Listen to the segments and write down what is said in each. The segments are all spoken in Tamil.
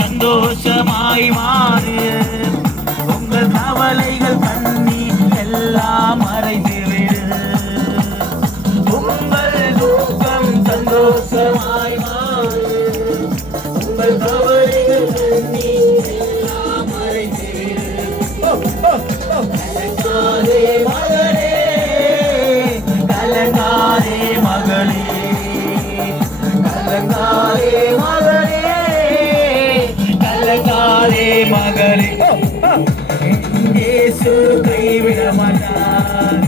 சந்தோஷமாய் மாறு. உங்கள் கவலைகள் கண்ணீர் எல்லாம் மறைந்துவிடு. உங்கள் துக்கம் சந்தோஷமாய் மாறு. உங்கள் கவலைகள் கண்ணீர் எல்லாம் மறைந்துவிடு. கலங்காதே மகளே, கலங்காதே மகளே, கலங்காதே மகளே, கலங்காதே மகளே. இயேசு கைவிட மாட்டார்,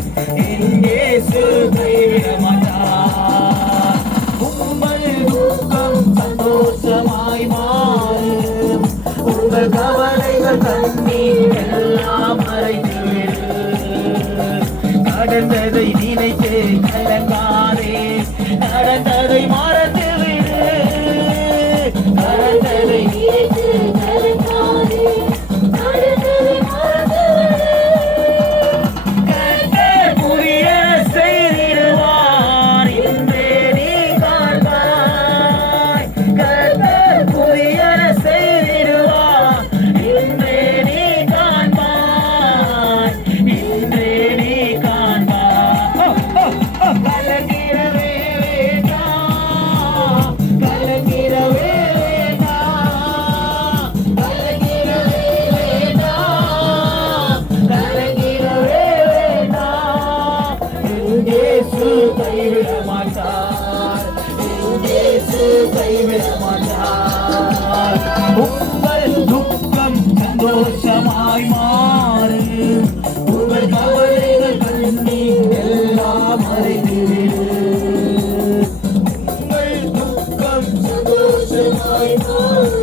இயேசு கைவிட மாட்டார். உங்கள் துக்கம் சந்தோஷமாய் மாறும். உங்கள் கவலைகள் கண்ணீர் எல்லாம் மறைந்துவிடு. கடந்ததை நினைத்து கலங்காதே, நடந்ததை மறந்துவிடு. கடந்ததை நினைத்து கலங்காதே, நடந்ததை மறந்துவிடு. கர்த்தர் புதிய செய்திடுவார், இன்றே நீ காண்பாய். கர்த்தர் புதிய செய்திடுவார், இன்றே நீ காண்பாய், இன்றே நீ காண்பாய். கலங்கிடவே வேண்டாம், கலங்கிடவே வேண்டாம், கலங்கிடவே வேண்டாம், கலங்கிடவே வேண்டாம். இயேசு கைவிட மாட்டார், இயேசு கைவிட மாட்டார். உங்கள் துக்கம் சந்தோஷமாய் மாறு. உங்கள் கவலைகள் கண்ணீர் எல்லாம் மறைந்துவிடு. உங்கள் துக்கம் சந்தோஷமாய் மாறு.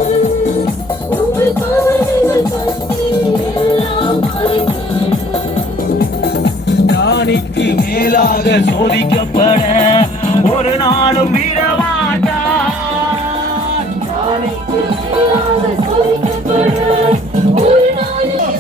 உங்கள் கவலைகள் கண்ணீர் எல்லாம் மறைந்துவிடு. ஞானிக்கு மேலாக சோதிக்கப்பட ஒரு நாளும் விடமாட்டார். ஞானிக்கு மேலாக சோதிக்கப்பட ஒரு நாளும்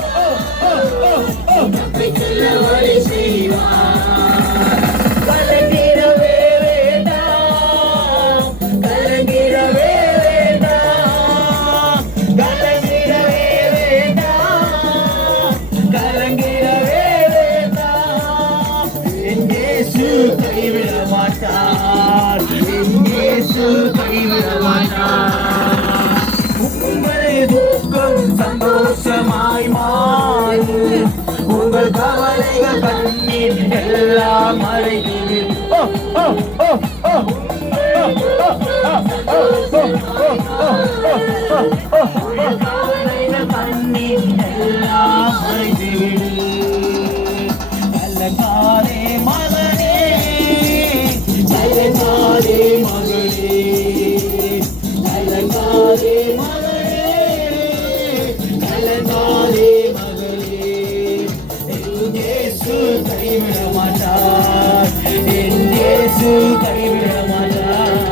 தப்பிச் செல்ல வழி செய்வார். கலங்கிடவே வேண்டாம், கலங்கிடவே வேண்டாம், கலங்கிடவே வேண்டாம், கலங்கிடவே வேண்டாம். என் இயேசு கைவிட மாட்டார், என் இயேசு கைவிட மாட்டார். உங்கள் துக்கம் சந்தோஷமாய் மாறு. உங்கள் கவலைகள் கண்ணீர் எல்லாம் மறைந்துவிடு. உங்கள் கவலைகள் கண்ணீர் எல்லாம் மறைந்துவிடு. கலங்காதே மகனே, கலங்காதே மகளே, கலங்காதே மகளே, கலங்காதே மகளே. என் இயேசு கைவிட மாட்டார், என் இயேசு கைவிட மாட்டார்.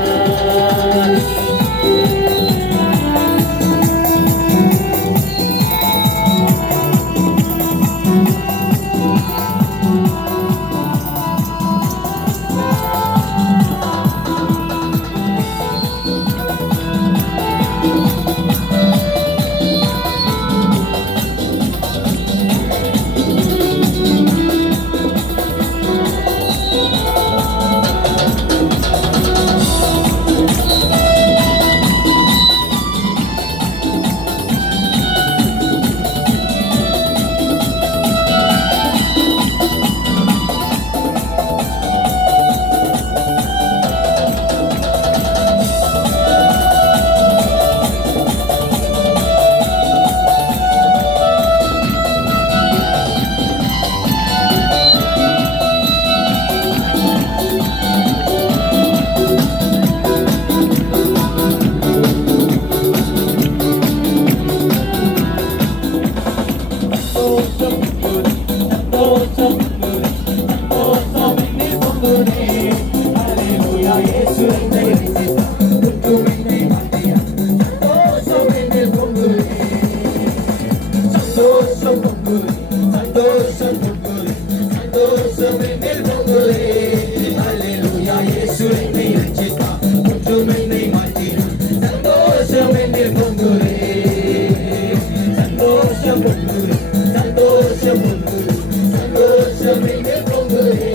பொங்குது சந்தோஷம் பொங்குது சந்தோஷம் எங்கே பொங்குதே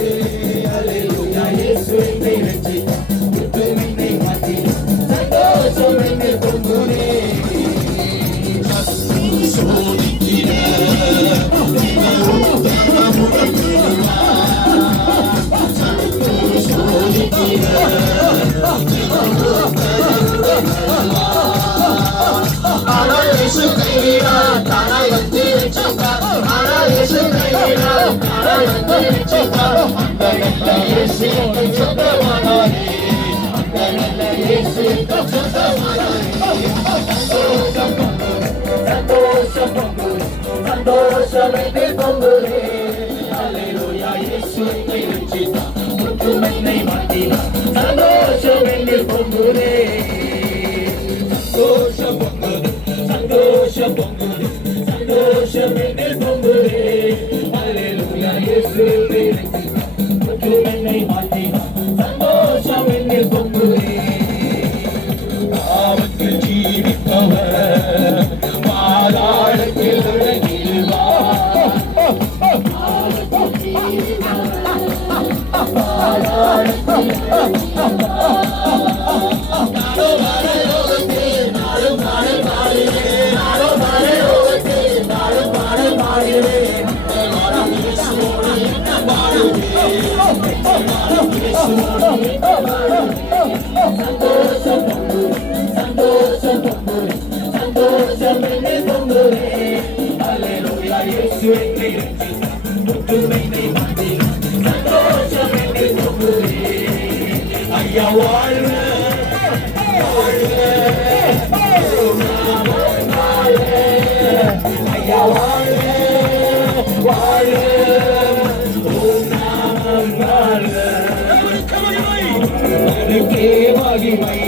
அல்லேலூயா இயேசு என்னை ரட்சித்தார் குற்றம் என்னை மாற்றினார் சந்தோஷம் எங்கே பொங்குதே சோதிக்கிற சந்தோஷமே பொங்குதே அல்லேலூயா இயேசு என்னை ரட்சித்தார் குற்றம் என்னை மாற்றினார் சந்தோஷம் என்னில் பொங்குதே சந்தோஷம் பொங்குது சந்தோஷம் பொங்குது சந்தோஷம் என்னில் பொங்குதே அல்லேலூயா இயேசு என்னை ரட்சித்தார் குற்றம் என்னை மாற்றினார் சந்தோஷம் என்னில் பொங்குதே பாவத்தில் ஜீவிப்பவர் பாதாளத்தில் அடங்கிடுவார் சந்தோஷம் என்னை பொங்குதே அல்லேலூயா இயேசு என்னை ரட்சித்தார் குற்றம் என்னை மாற்றினார் சந்தோஷம் என்னை பொங்குதே ஐயா வாழ்க வாழ்க ஐயா வாழ்க வாழ்க நாமம் வாழ்க அவனுக்கே மகிமை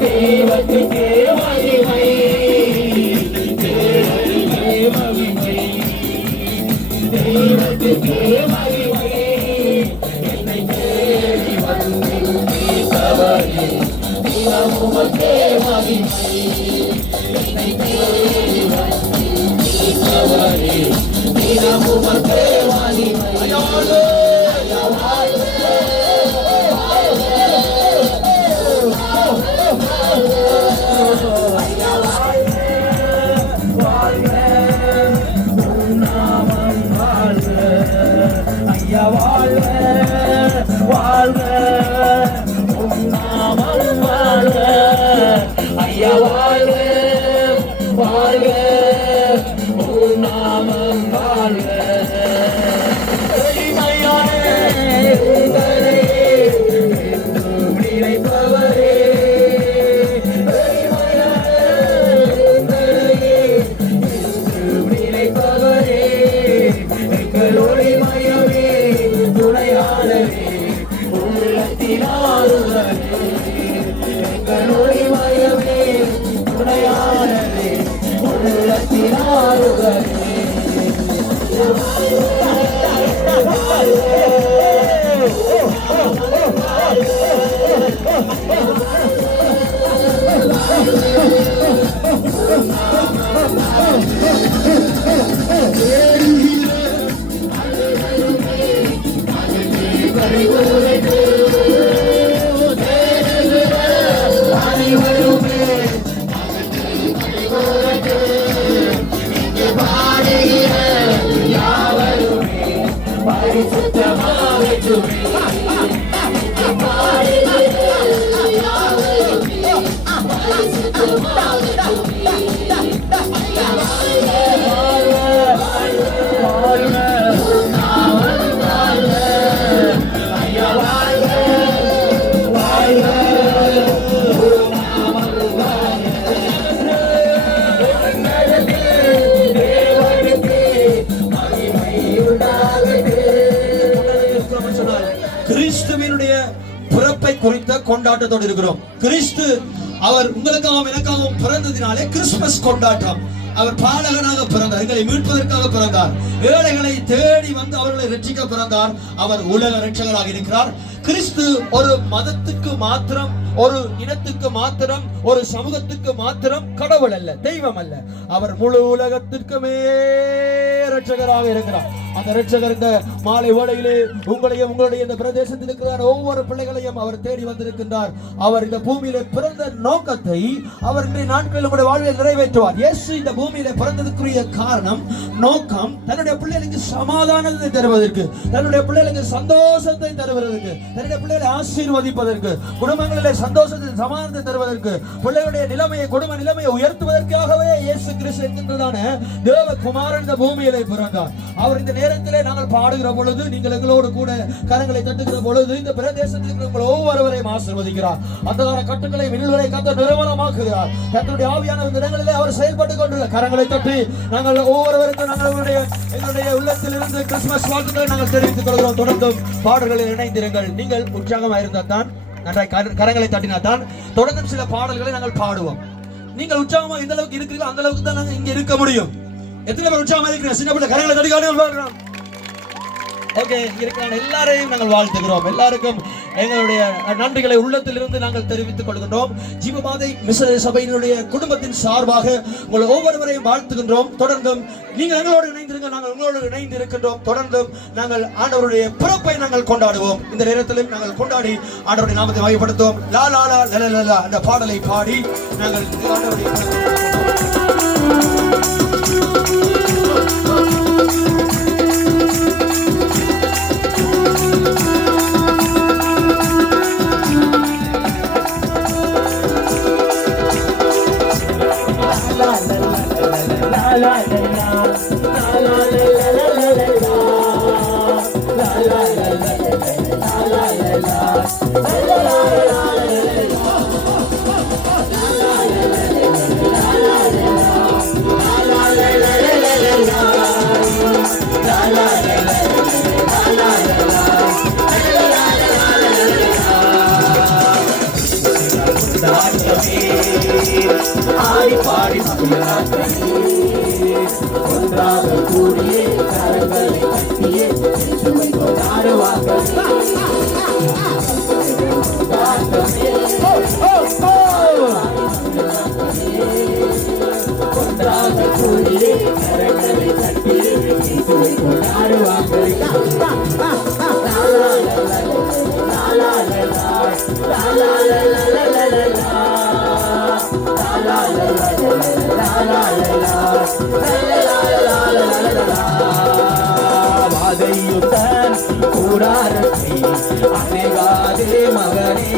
தேவனுக்கே மகிமை தேவனுக்கே மகிமை தேவனுக்கே மகிமை என்னை தேடி வந்து தவறி உமக்கே மகிமை என்னை தேடி வந்து தவறி உமக்கே மகிமை ஐயா வாழ்க வாழ்க உம் நாமம் வாழ்க ஐயா வாழ்க வாழ்க உம் நாமம் வாழ்க எளிமையான உங்களை என்றும் நினைப்பவரே எளிமையான உங்களை என்றும் நினைப்பவரே எங்களோடு மயமே துணையாளரே உள்ளத்தினாருளரே எங்களோடு மயமே துணையாளரே உள்ளத்தினாருளரே கிறிஸ்துவினுடைய பிறப்பை குறித்த கொண்டாட்டத்தோடு இருக்கிறோம். கிறிஸ்து அவர் உங்களுக்காகவும் எனக்காகவும் பிறந்ததினாலே கிறிஸ்துமஸ் கொண்டாட்டம். அவர் பாலகனாக பிறந்தார், எங்களை மீட்பதற்காக பிறந்தார். ஏழைகளை தேடி வந்து அவர்களை ரட்சிக்க பிறந்தார். அவர் உலக ரட்சகராக இருக்கிறார். கிறிஸ்து ஒரு மதத்துக்கு மாத்திரம், ஒரு இனத்துக்கு மாத்திரம், ஒரு சமூகத்துக்கு மாத்திரம் கடவுள் அல்ல, தெய்வம் அல்ல. அவர் முழு உலகத்திற்குமே ரட்சகராக இருக்கிறார். அந்த ரட்சகர் இந்த மாலை வேளையிலே உங்களையும் உங்களுடைய இந்த பிரதேசத்தில் இருக்கிற ஒவ்வொரு பிள்ளைகளையும் அவர் தேடி வந்திருக்கின்றார். அவர் இந்த பூமியிலே பிறந்த நோக்கத்தை அவர் இன்றைய நாட்களில் உங்களுடைய வாழ்வில் நிறைவேற்றுவார். இயேசு இந்த பூமியிலே பிறந்ததுக்குரிய காரணம், நோக்கம், தன்னுடைய பிள்ளைகளுக்கு சமாதானத்தை தருவதற்கு, தன்னுடைய பிள்ளைகளுக்கு சந்தோஷத்தை தருவதற்கு, தன்னுடைய பிள்ளைகளை ஆசீர்வதிப்பதற்கு, குடும்பங்களிலே சந்தோஷத்தை சமாதானத்தை தருவதற்கு, பிள்ளைகளுடைய நிலைமையை, குடும்ப நிலைமையை உயர்த்துவதற்காகவே இயேசு கிறிஸ்து என்கின்றதான தேவகுமாரன் இந்த பூமியிலே பிறந்தார். அவர் இந்த நேரத்திலே நாங்கள் பாடுகிற பொழுது, நீங்கள் எங்களோடு கூட கரங்களை தட்டுகிற பொழுது, இந்த பிரதேசத்தில் இருக்கிற ஒவ்வொருவரையும் ஆசீர்வதிக்கிறார். அந்தகார கட்டுகளை வில்வரை கத்த நிறுவனமாக்குகிறார். கர்த்தருடைய ஆவியான இந்த இடங்களிலே அவர் செயல்பட்டு கொண்டு கரங்களை தட்டி நாங்கள் ஒவ்வொருவருக்கும் எங்களுடைய உள்ளத்தில் இருந்து கிறிஸ்துமஸ் வாழ்த்துக்களை நாங்கள் தெரிவித்துக் கொள்கிறோம். தொடர்ந்து பாடல்களில் இணைந்திருங்கள். நீங்கள் உற்சாகமாக இருந்தால் தான், நன்றாய் கரங்களை தட்டினால் தான் தொடர்ந்து சில பாடல்களை நாங்கள் பாடுவோம். நீங்கள் உற்சாகமாக எந்த அளவுக்கு இருக்கிறீங்களோ அந்த அளவுக்கு தான் நாங்கள் இங்க இருக்க முடியும். எத்தனை பேர் உற்சாகமா இருக்கிற சின்ன பிள்ளை கரங்களை தட்டி ஓகே இருக்கிறாங்க. எல்லாரையும் நாங்கள் வாழ்த்துகிறோம். எல்லாருக்கும் எங்களுடைய நன்றிகளை உள்ளத்திலிருந்து நாங்கள் தெரிவித்துக் கொள்கின்றோம். ஜீவபாதை மிஷனரி சபையினுடைய குடும்பத்தின் சார்பாக உங்கள் ஒவ்வொருவரையும் வாழ்த்துகின்றோம். தொடர்ந்தும் நீங்கள் எங்களோடு இணைந்திருங்க, நாங்கள் உங்களோடு இணைந்து இருக்கின்றோம். தொடர்ந்தும் நாங்கள் ஆண்டவருடைய பிறப்பை நாங்கள் கொண்டாடுவோம். இந்த நேரத்திலும் நாங்கள் கொண்டாடி ஆண்டவருடைய நாமத்தை மையப்படுத்துவோம். லா லா லா லா லா லா அந்த பாடலை பாடி நாங்கள் ஆண்டவருடைய ஆடி பாடி ஒன்றாக கூடிய கரங்களை கட்டியே ஒன்றாக கூடிய கரங்களை கட்டியே வாதையுடன் கூடாரத்தை அணைகாதே மகனே,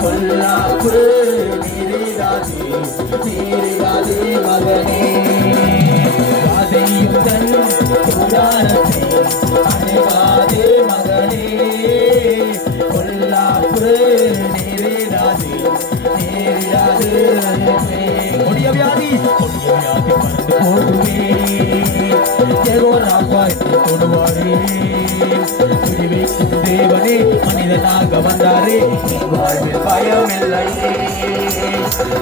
பொல்லாப்பு நீரிடாதே மகனே. வாதையுடன் கூடாரத்தை அணைகாதே மகனே, பொல்லாப்பு நீரிடாதே. கொடிய வியாதி பறந்து போடுவே, கொடுவாரே தேவனே மனிதனாக வந்தாரே, வாழ்வில் பயமில்லையே.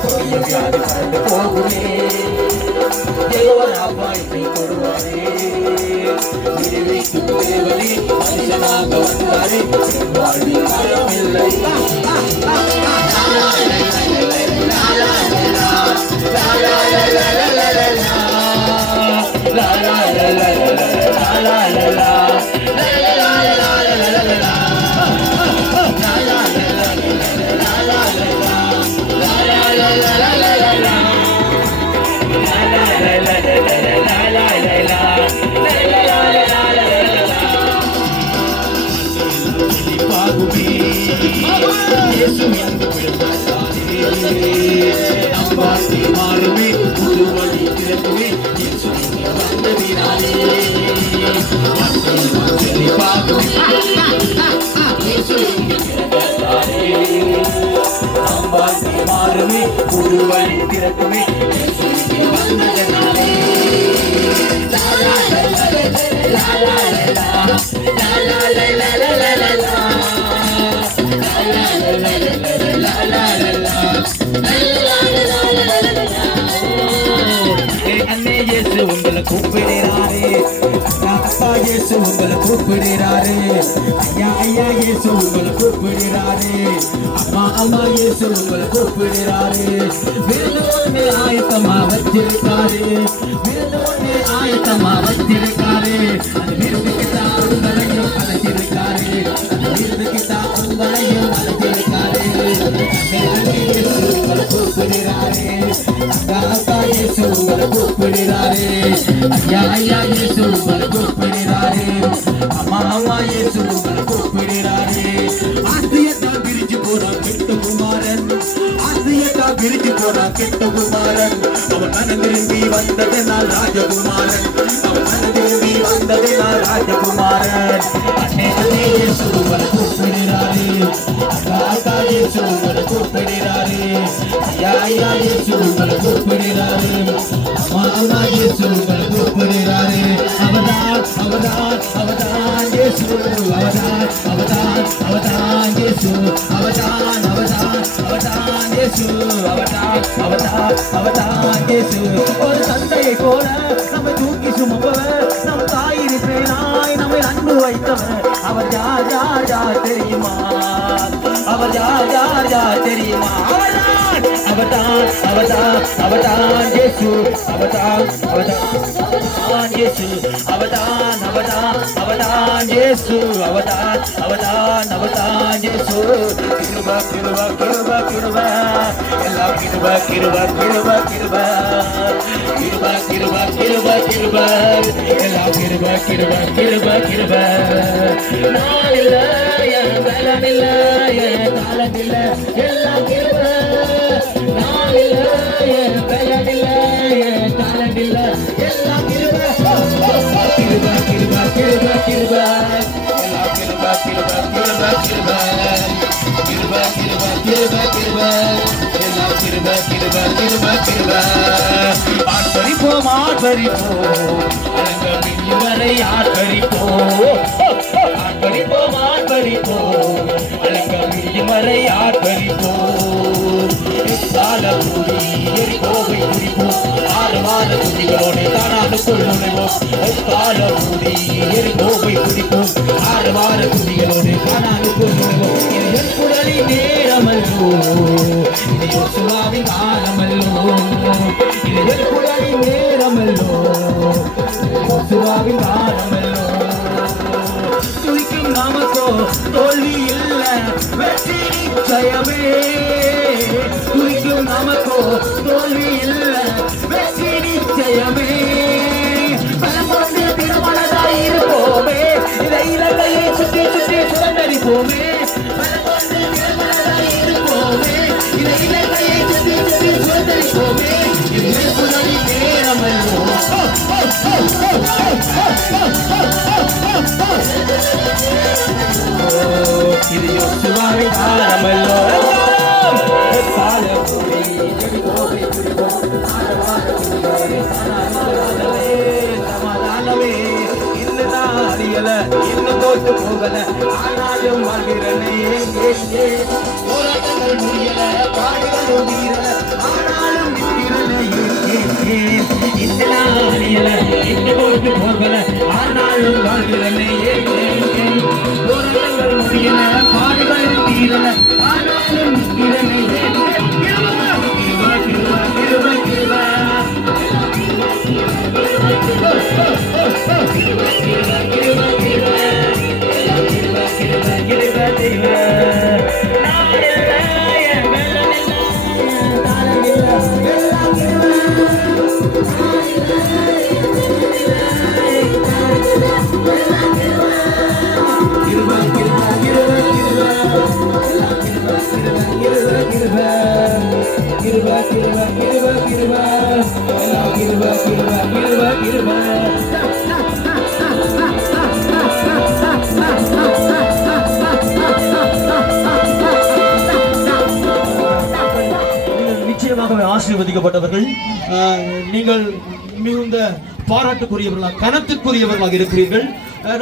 கொடிய வியாதி பறந்து போகுமே, கொடுவாரே தேவனே மனிதனாக வந்தாரே, வாழ்வில் பயமில்லை. மாறுமே புது வழி திறக்குமே மாறுமே புது வழி திறக்குமே வந்ததனாலே. உங்களை கூப்பிடுறாரு. அப்பா இயேசு உங்களை கூப்பிடுறாரு. ஐயா ஐயா இயேசு உங்களை கூப்பிடுறாரு. அம்மா இயேசு உங்களை கூப்பிடுறாரு. விருந்து ஒன்று ஆயத்தமா வச்சிருக்காரு. விருந்து ஒன்று ஆயத்தமா வச்சிருக்காரு. அந்த விருந்துக்கு தான் உங்களையும் அழைச்சிருக்காரு. அந்த விருந்துக்கு தான் உங்களையும் அழைச்சிருக்காரு. இயேசு உங்களை கூப்பிடுறாரு. அப்பா இயேசு உங்களை கூப்பிடுறாரு. ஐயா ஐயா இயேசு உங்களை கூப்பிடுறாரு. அம்மா இயேசு உங்களை கூப்பிடுறாரு. ஆசியத்தான் பிரிச்சு போறான் கெட்ட குமாரன். ஆசியத்தான் பிரிச்சு போறான் கெட்ட குமாரன். அவன் மனம் திரும்பி வந்ததனால் ராஜகுமாரன். அவன் மனம் திரும்பி வந்ததனால் ராஜகுமாரன். அண்ணே அண்ணே இயேசு உங்களை கூப்பிடுறாரு. அக்கா இயேசு உங்களை கூப்பிடுறாரு. ஐயா ஐயா இயேசு உங்களை கூப்பிடுறாரு. அம்மா இயேசு உங்களை கூப்பிடுறாரு. அவதான் இயேசு. அவதான் இயேசு. அவதான் இயேசு. ஒரு தந்தையை போல நம்மை தூக்கி சுமப்பவர், நம் தாயின் பேனாய் நம்மை அன்பு வைத்தவர். அவர் யார் யார் யார் தெரியுமா? அவர் யார் யார் யார் தெரியுமா? அவதான் இயேசு. அவதான் இயேசு. அவதான் இயேசு. அவதான் இயேசு. கிருப எல்லாம் கிருப எல்லாம் கிருப. நான் இல்ல என் பலம் இல்ல என் தாளம் இல்ல எல்லாம் கிருப. நான் இல்ல என் பலம் இல்ல என் தாளம் இல்ல எல்லாம் கிருப. கிருப ஆர்ப்பரிப்போம் அலங்கமில்லி வரை ஆர்ப்பரிப்போம் அலங்கமில்லி வரை ஆர்ப்பரிப்போம். காலபூரி எரிகோவை குறிப்போம். ஆரவார துதிகளோடு தானானுக்குள் நுழைவோம். காலபூரி எரிகோவை குறிப்போம். ஆரவார துதிகளோடு தானானுக்குள் நுழைவோம். இது குடலின் நேரமல்லோ, இது யோசுவாவின் காலமல்லோ. இது குடலின் நேரமல்லோ, யோசுவாவின் காலமல்லோ. துதிக்கும் நமக்கோ தோல்வி இல்ல வெற்றி நிச்சயமே. துதிக்கும் நமக்கோ தோல்வி இல்ல வெற்றி நிச்சயமே. பலம் கொண்டு திருமணதாய் இருப்போமே. இதை இலங்கையை சுற்றி சுற்றி சுதந்தரிப்போமே. பலம் கொண்டு திருமணதாய் இருப்போமே. இதை இலங்கையை சுற்றி சுற்றி சுதந்தரிப்போமே. இது புதவி நேரமல்லோ. இது யோசுவாவின் காலமல்லோ. சமாதானமே இன்னுதான் அறியல, இன்னும் தோற்று போகல, ஆனாலும் வாழ்கிறனே. போராட்டங்கள் முடியல, பாடுகளும் தீரல, ஆனாலும் நிற்கிறனே. இன்னுதான் அறியல, இன்னும் தோற்று போகல, ஆனாலும் வாழ்கிறனே. போராட்டங்கள் முடியல, பாடுகளும் தீரல, ஆனாலும் நிற்கிறனே. நிச்சயமாகவே ஆசீர்வதிக்கப்பட்டவர்கள். நீங்கள் மிகுந்த பாராட்டுக்குரியவர்களாக கனத்துக்குரியவர்களாக இருக்கிறீர்கள்.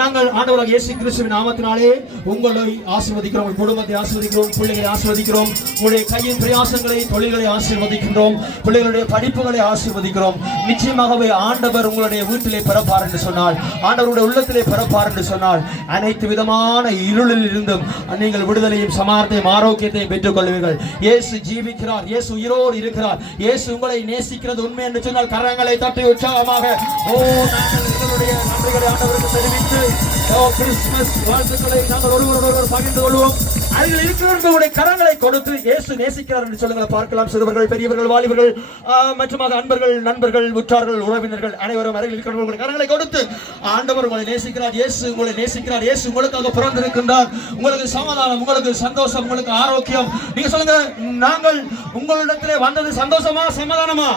நாங்கள் ஆண்டவராகிய இயேசு கிறிஸ்துவின் நாமத்தினாலே உங்களை ஆசீர்வதிக்கிறோம், உங்கள் குடும்பத்தை ஆசீர்வதிக்கிறோம், பிள்ளைகளை ஆசீர்வதிக்கிறோம், உங்களுடைய கையின் பிரயாசங்களை தொழில்களை ஆசீர்வதிக்கின்றோம், பிள்ளைகளுடைய படிப்புகளை ஆசீர்வதிக்கிறோம். நிச்சயமாகவே ஆண்டவர் உங்களுடைய வீட்டிலே பிறப்பார் என்று சொன்னால், ஆண்டவருடைய உள்ளத்திலே பிறப்பார் என்று சொன்னால், அனைத்து விதமான இருளில் இருந்தும் நீங்கள் விடுதலையும் சமாதானத்தையும் ஆரோக்கியத்தையும் பெற்றுக் கொள்வீர்கள். இயேசு ஜீவிக்கிறார், இயேசு உயிரோடு இருக்கிறார், இயேசு உங்களை நேசிக்கிறது உண்மை என்று சொன்னால் கரங்களை தட்டி உற்சாகமாக நாங்கள் எங்களுடைய நன்றிகளை ஆண்டவருக்கு தெரிவித்து கிறிஸ்துமஸ் வாழ்த்துக்களை நாங்கள் ஒருவர் பகிர்ந்து கொள்வோம். அருகில் இருக்கிறவர்களுடைய கரங்களை கொடுத்து இயேசு நேசிக்கிறார் என்று சொல்லுங்கள் பார்க்கலாம். சிறுவர்கள், பெரியவர்கள், வாலிபர்கள் மற்றும் அன்பர்கள், நண்பர்கள், உற்றார்கள், உறவினர்கள் அனைவரும் அருகில் இருக்கிறவர்களுடைய கரங்களை கொடுத்து ஆண்டவர் உங்களை நேசிக்கிறார், இயேசு உங்களை நேசிக்கிறார், இயேசு உங்களுக்காக பிறந்திருக்கின்றார், உங்களுக்கு சமாதானம், உங்களுக்கு சந்தோஷம், உங்களுக்கு ஆரோக்கியம். நீங்க சொல்லுங்க, நாங்கள் உங்களிடத்திலே வந்தது சந்தோஷமா சமாதானமா?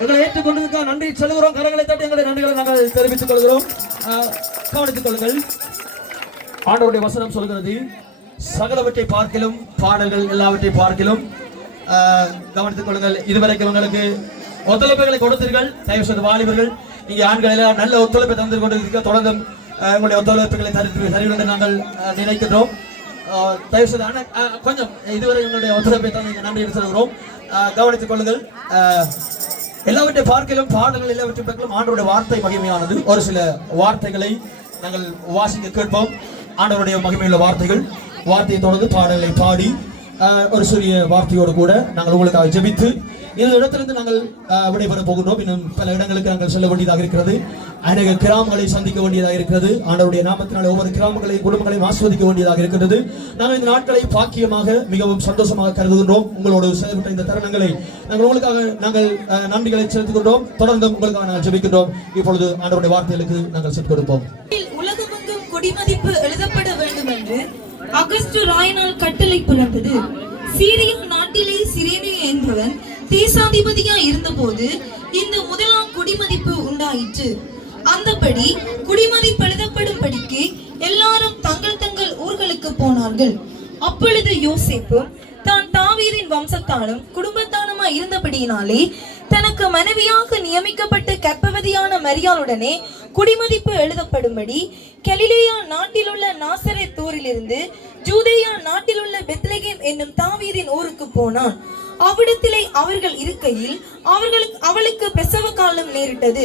எங்களை ஏற்றுக்கொண்டிருக்க நன்றி சொல்லுகிறோம். கரங்களை தட்டி எங்களை நன்றிகளை நாங்கள் தெரிவித்துக் கொள்கிறோம். கவனித்துக் கொள்ளுங்கள். ஆண்டவருடைய வசனம் சொல்கிறது, சகலவற்றை பார்க்கிலும் பாடல்கள் எல்லாவற்றை பார்க்கிலும். கவனித்துக் கொள்ளுங்கள். இதுவரைக்கும் உங்களுக்கு ஒத்துழைப்புகளை கொடுத்தீர்கள். தயவு செய்து வாலிபர்கள், இங்கே ஆண்கள் எல்லாம் நல்ல ஒத்துழைப்பை தந்து கொண்டிருக்க தொடர்ந்து உங்களுடைய ஒத்துழைப்புகளை தருவீர்கள் என்று நாங்கள் நினைக்கின்றோம். தயவு செய்து கொஞ்சம் இதுவரை உங்களுடைய ஒத்துழைப்பை தந்து நன்றி சொல்கிறோம். கவனித்துக் கொள்ளுங்கள். எல்லாவற்றை பார்க்கலும் பாடல்கள் எல்லாவற்றை பார்க்கலும் ஆண்டவருடைய வார்த்தை மகிமையானது. ஒரு சில வார்த்தைகளை நாங்கள் வாசிக்க கேட்போம். ஆண்டவருடைய மகிமையுள்ள வார்த்தைகள். வார்த்தையை தொடர்ந்து பாடலை பாடி ஒரு சிறிய வார்த்தையோடு கூட நாங்கள் உங்களுக்காக ஜெபித்து இந்த இடத்திலிருந்து நாங்கள் விடைபெற போகின்றோம். இன்னும் பல இடங்களுக்கு நாங்கள் செல்ல வேண்டியதாக இருக்கிறது. அநேக கிராமங்களை சந்திக்க வேண்டியதாக இருக்கிறது. ஆண்டவருடைய நாமத்தினாலே ஒவ்வொரு கிராமங்களையும் குடும்பங்களையும் ஆஸ்வதிக்க வேண்டியதாக இருக்கிறது. நாங்கள் இந்த நாட்களை பாக்கியமாக மிகவும் சந்தோஷமாக கருதுகின்றோம். உங்களோடு செயல்பட்ட இந்த தருணங்களை நாங்கள் உங்களுக்காக நாங்கள் நன்றிகளை செலுத்திக் கொண்டோம். தொடர்ந்து உங்களுக்காக நாங்கள் ஜெபிக்கின்றோம். இப்பொழுது ஆண்டவருடைய வார்த்தைகளுக்கு நாங்கள் சென்று கொடுப்போம். உலகமெங்கும் குடிமதிப்பு எழுதப்பட வேண்டும் என்று அகஸ்டு ராயினால் கட்டளை பிறந்தது. சீரியா நாட்டிலே சிரேனு என்பவன் தேசாதிபதியா இருந்தபோது இந்த முதலாம் குடிமதிப்பு உண்டாயிற்று. அந்தபடி குடிமதிப்பு எழுதப்படும்படிக்கு எல்லாரும் தங்கள் தங்கள் ஊர்களுக்கு போனார்கள். அப்பொழுது யோசேப்பு தான் தாவீதின் வம்சத்தாலும் குடும்பத்தானுமா இருந்தபடியினாலே தனக்கு மனைவியாக நியமிக்கப்பட்ட கர்ப்பவதியான மரியாளுடனே குடிமதிப்பு எழுதப்படும்படி கலிலேயா நாட்டிலுள்ள நாசரேத் ஊரிலிருந்து ஜூதேயா நாட்டிலுள்ள பெத்லகேம் என்னும் தாவீதின் ஊருக்கு போனான். அவ்விடத்திலே அவர்கள் இருக்கையில் அவளுக்கு பிரசவ காலம் நேரிட்டது.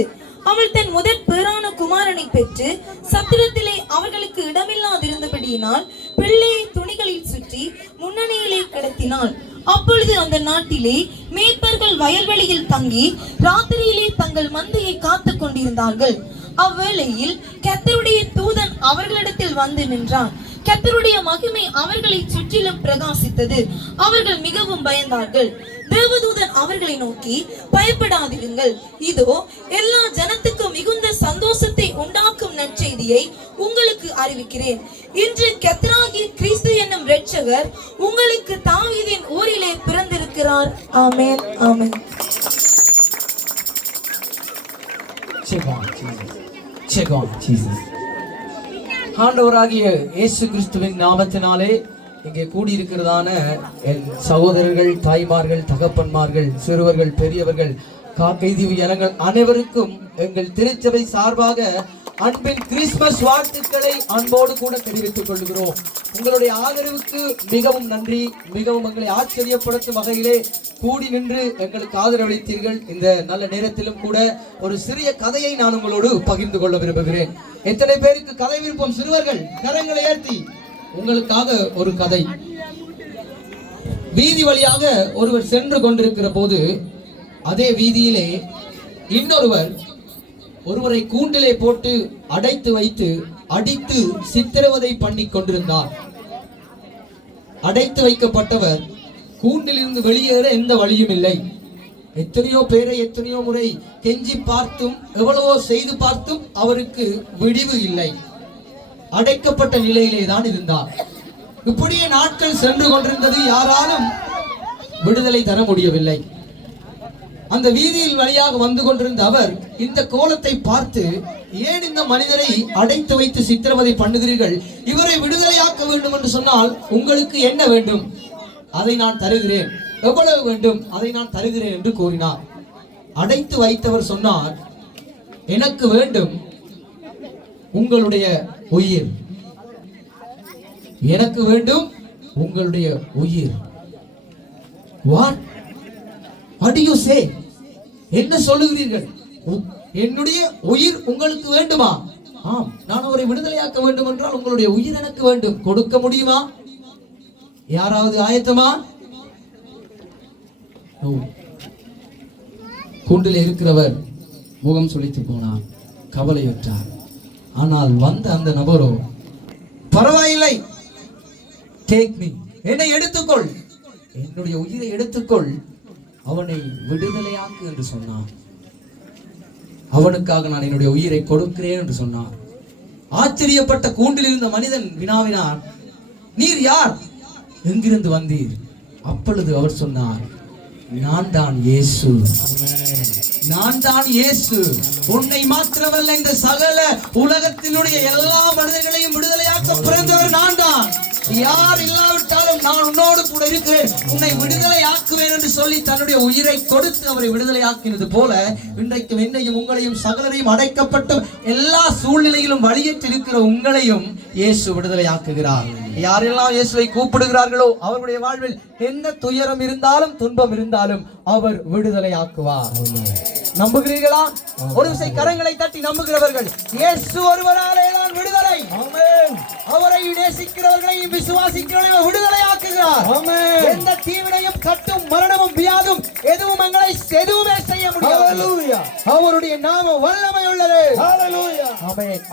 அவள் தன் முதற் பேரான குமாரனை பெற்று சத்திரத்திலே அவர்களுக்கு இடமில்லாதிருந்தபடியினால் பிள்ளையை துணிகளில் சுற்றி முன்னணியிலே கிடத்தினாள். அப்பொழுது அந்த நாட்டிலே மேய்ப்பர்கள் வயல்வெளியில் தங்கி ராத்திரியிலே தங்கள் மந்தையை காத்து கொண்டிருந்தார்கள். அவ்வேளையில் கர்த்தருடைய தூதன் அவர்களிடத்தில் வந்து நின்றான். கர்த்தருடைய மகிமை அவர்களை சுற்றிலும் பிரகாசித்தது. அவர்கள் மிகவும் பயந்தார்கள். தேவதூதன் அவர்களை நோக்கி, பயப்படாதிருங்கள், இதோ எல்லா ஜனத்துக்கும் மிகுந்த சந்தோஷத்தை உண்டாக்கும் நற்செய்தியை உங்களுக்கு அறிவிக்கிறேன். இன்று கர்த்தராகிய கிறிஸ்து என்னும் இரட்சகர் உங்களுக்கு தாவீதின் ஊரிலே பிறந்திருக்கிறார். ஆமென், ஆமென். ஆண்டவராகிய இயேசு கிறிஸ்துவின் நாமத்தினாலே இங்கே கூடியிருக்கிறதான என் சகோதரர்கள், தாய்மார்கள், தகப்பன்மார்கள், சிறுவர்கள், பெரியவர்கள், காக்கைதீவு ஜனங்கள் அனைவருக்கும் எங்கள் திருச்சபை சார்பாக அன்பின் கிறிஸ்துமஸ் வாழ்த்துக்களை அன்போடு கூட தெரிவித்துக் கொள்கிறோம். உங்களுடைய ஆதரவுக்கு மிகவும் நன்றி. மிகவும் எங்களை ஆச்சரியப்படுத்தும் வகையிலே கூடி நின்று எங்களுக்கு ஆதரவளித்தீர்கள். இந்த நல்ல நேரத்திலும் கூட ஒரு சிறிய கதையை நான் உங்களோடு பகிர்ந்து கொள்ள விரும்புகிறேன். எத்தனை பேருக்கு கதை விருப்பம்? சிறுவர்கள் கரங்களை ஏற்றி. உங்களுக்காக ஒரு கதை. வீதி வழியாக ஒருவர் சென்று கொண்டிருக்கிற போது அதே வீதியிலே ஒருவரை கூண்டிலே போட்டு அடைத்து வைத்து அடித்து சித்திரவதை பண்ணி கொண்டிருந்தார். அடைத்து வைக்கப்பட்டவர் கூண்டிலிருந்து வெளியேற எந்த வழியும் இல்லை. எத்தனையோ பேரை எத்தனையோ முறை கெஞ்சி பார்த்தும் எவ்வளவோ செய்து பார்த்தும் அவருக்கு விடிவு இல்லை. அடைக்கப்பட்ட நிலையிலே தான் இருந்தார். இப்படியே நாட்கள் சென்று கொண்டிருந்தது. யாராலும் விடுதலை தர முடியவில்லை. அந்த வீதியில் வழியாக வந்து கொண்டிருந்த அவர் இந்த கோலத்தை பார்த்து, ஏன் இந்த மனிதரை அடைத்து வைத்து சித்திரவதை பண்ணுகிறீர்கள்? இவரை விடுதலையாக்க வேண்டும் என்று சொன்னால் உங்களுக்கு என்ன வேண்டும்? அதை நான் தருகிறேன். எவ்வளவு வேண்டும்? அதை நான் தருகிறேன் என்று கூறினார். அடைத்து வைத்தவர் சொன்னார், எனக்கு வேண்டும் உங்களுடைய உயிர். எனக்கு வேண்டும் உங்களுடைய உயிர். What do you say? என்ன சொல்லுகிறீர்கள்? என்னுடைய உயிர் உங்களுக்கு வேண்டுமா? ஆம், நான் அவரை விடுதலையாக்க வேண்டும் என்றால் உங்களுடைய உயிர் எனக்கு வேண்டும். கொடுக்க முடியுமா? யாராவது ஆயத்தமா? கூண்டில் இருக்கிறவர் முகம் சுளித்து போனார், கவலையுற்றார். ஆனால் வந்த அந்த நபரோ, பரவாயில்லை, டேக் மீ, என்னை எடுத்துக்கொள், என்னுடைய உயிரை எடுத்துக்கொள், அவனை விடுதலையாக்கு என்று சொன்னான். அவனுக்காக நான் என்னுடைய உயிரை கொடுக்கிறேன் என்று சொன்னார். ஆச்சரியப்பட்ட கூண்டில் இருந்த மனிதன் வினாவினார், நீர் யார்? எங்கிருந்து வந்தீர்? அப்பொழுது அவர் சொன்னார், நான் தான் இயேசு. நான் தான் இயேசு. உன்னை மாத்திரமல்ல, இந்த சகல உலகத்தினுடைய எல்லா மனிதர்களையும் விடுதலையாக்க பிறந்தவர் நான் தான். யார் இல்லாவிட்டாலும் நான் உன்னோடு கூட இருக்கிறேன், உன்னை விடுதலையாக்குவேன் என்று சொல்லி தன்னுடைய உயிரை கொடுத்து அவரை விடுதலையாக்கினது போல இன்றைக்கும் என்னையும் உங்களையும் சகலரையும் அடைக்கப்பட்டு எல்லா சூழ்நிலையிலும் வழியற்றிருக்கிற உங்களையும் இயேசு விடுதலையாக்குகிறார். யாரெல்லாம் இயேசுவை கூப்பிடுகிறார்களோ அவர்களுடைய வாழ்வில் என்ன துயரம் இருந்தாலும் துன்பம் இருந்தாலும் அவர் விடுதலையாக்குவார். நம்புகிறீர்களா? ஒரு விசை கரங்களை தட்டி நம்புகிறவர்கள், இயேசு ஒருவராலே தான் விடுதலை. அவரை நேசிக்கிறவர்களையும் விசுவாசிக்கிறவர்களையும் விடுதலையாக்குகிறார். எந்த தீவினையும் கட்டும் மரணமும் வியாதும் எதுவும் எங்களை எதுவுமே செய்ய முடியாது. அவருடைய நாமம் வல்லமை உள்ளது.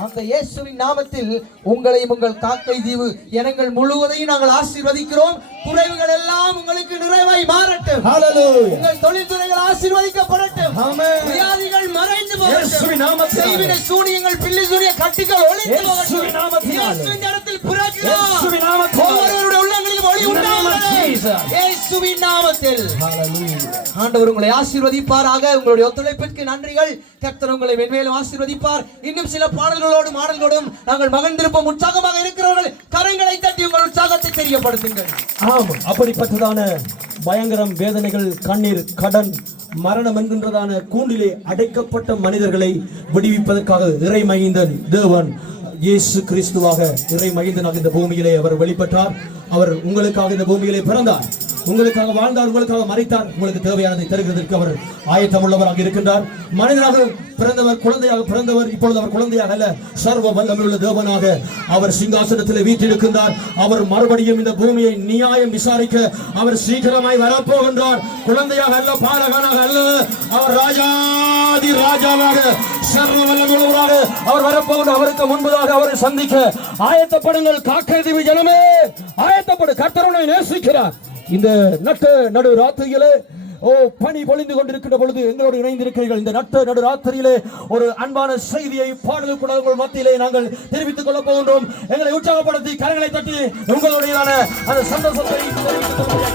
அந்த இயேசுவின் நாமத்தில் உங்களையும் உங்கள் காக்கை தீவு இனங்கள் முழுவதையும் நாங்கள் ஆசீர்வதிக்கிறோம். குறைவுகள் எல்லாம் உங்களுக்கு நிறைவாய் மாறட்டும். உங்கள் தொழில்துறைகள் ஆசீர்வதிக்கப்படட்டும். வியாதிகள் மறைந்து போகட்டும். செய்வினை சூனியங்கள் பில்லி சூனிய கட்டுகள் ஒழிந்து போகட்டும். இயேசுவின் இடத்தில் பிறக்கிறோம். ஒவ்வொருவருடைய உள்ளங்களிலும் ஒளி உண்டாகட்டும். இயேசுவின் நாமத்தில் ஆண்டவர் உங்களை ஆசீர்வதிப்பாராக. உங்களுடைய ஒத்துழைப்பிற்கு நன்றிகள். கர்த்தர் உங்களை மென்மேலும் ஆசீர்வதிப்பார். இன்னும் சில பாடல்களோடும் மாடல்களோடும் நாங்கள் மகிழ்ந்திருப்போம். உற்சாகமாக இருக்கிறவர்கள் கரங்களை தட்டி உங்கள் உற்சாகத்தை தெரியப்படுத்துங்கள். அப்படிப்பட்டதான பயங்கரம், வேதனைகள், கண்ணீர், கடன், மரணம் என்கின்றதான கூண்டிலே அடைக்கப்பட்ட மனிதர்களை விடுவிப்பதற்காக இறை மகிந்தன் தேவன் இயேசு கிறிஸ்துவாக இறை மகிந்தனாக இந்த பூமியிலே அவர் வெளிப்பட்டார். அவர் உங்களுக்காக இந்த பூமியிலே பிறந்தார், உங்களுக்காக வாழ்ந்தார், உங்களுக்காக மரித்தார். உங்களுக்கு தேவையானதை தருகிறதற்கு அவர் ஆயத்தமுள்ளவராக இருக்கின்றார். மனிதனாக பிறந்தவர், குழந்தையாக பிறந்தவர். இப்பொழுது அவர் குழந்தையாக அல்ல, சர்வ வல்லமையுள்ள தேவனாக அவர் சிங்காசனத்தில் வீற்றிருக்கின்றார். அவர் மறுபடியும் இந்த பூமியை நியாயம் விசாரிக்க அவர் சீக்கிரமாய் வரப்போகின்றார். குழந்தையாக அல்ல, பாலகனாக அல்ல, அவர் ராஜாதி ராஜாவாக சர்வ வல்லமையுள்ளவராக அவர் வரப்போகின்றார். அவருக்கு முன்பதாக அவரை சந்திக்க ஆயத்தப்படுங்கள். காக்கை தீவு ஜனமே, ஆயத்தப்படு. கர்த்தர் உன்னை நேசிக்கிறார். இந்த நடு ராத்திரியிலே பனி பொழிந்து கொண்டிருக்கின்ற பொழுது எங்களோடு இணைந்திருக்கிறீர்கள். இந்த நடு ராத்திரியிலே ஒரு அன்பான செய்தியை பாடலுக்குள்ள உங்கள் மத்தியிலே நாங்கள் தெரிவித்துக் கொள்ள போகின்றோம். எங்களை உற்சாகப்படுத்தி கரங்களை தட்டி உங்களுடைய அந்த சந்தோஷத்தை தெரிவித்துக் கொள்ள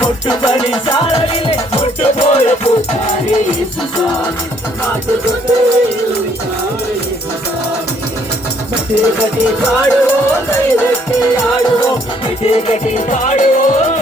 கொட்டுபடி சாலையிலே கொட்டு போல பூத்தாரே இயேசு சாமி. காத்து கொண்டு கட்டி பாடுவோம், கை வெட்டி ஆடுவோம், கட்டி பாடுவோம்.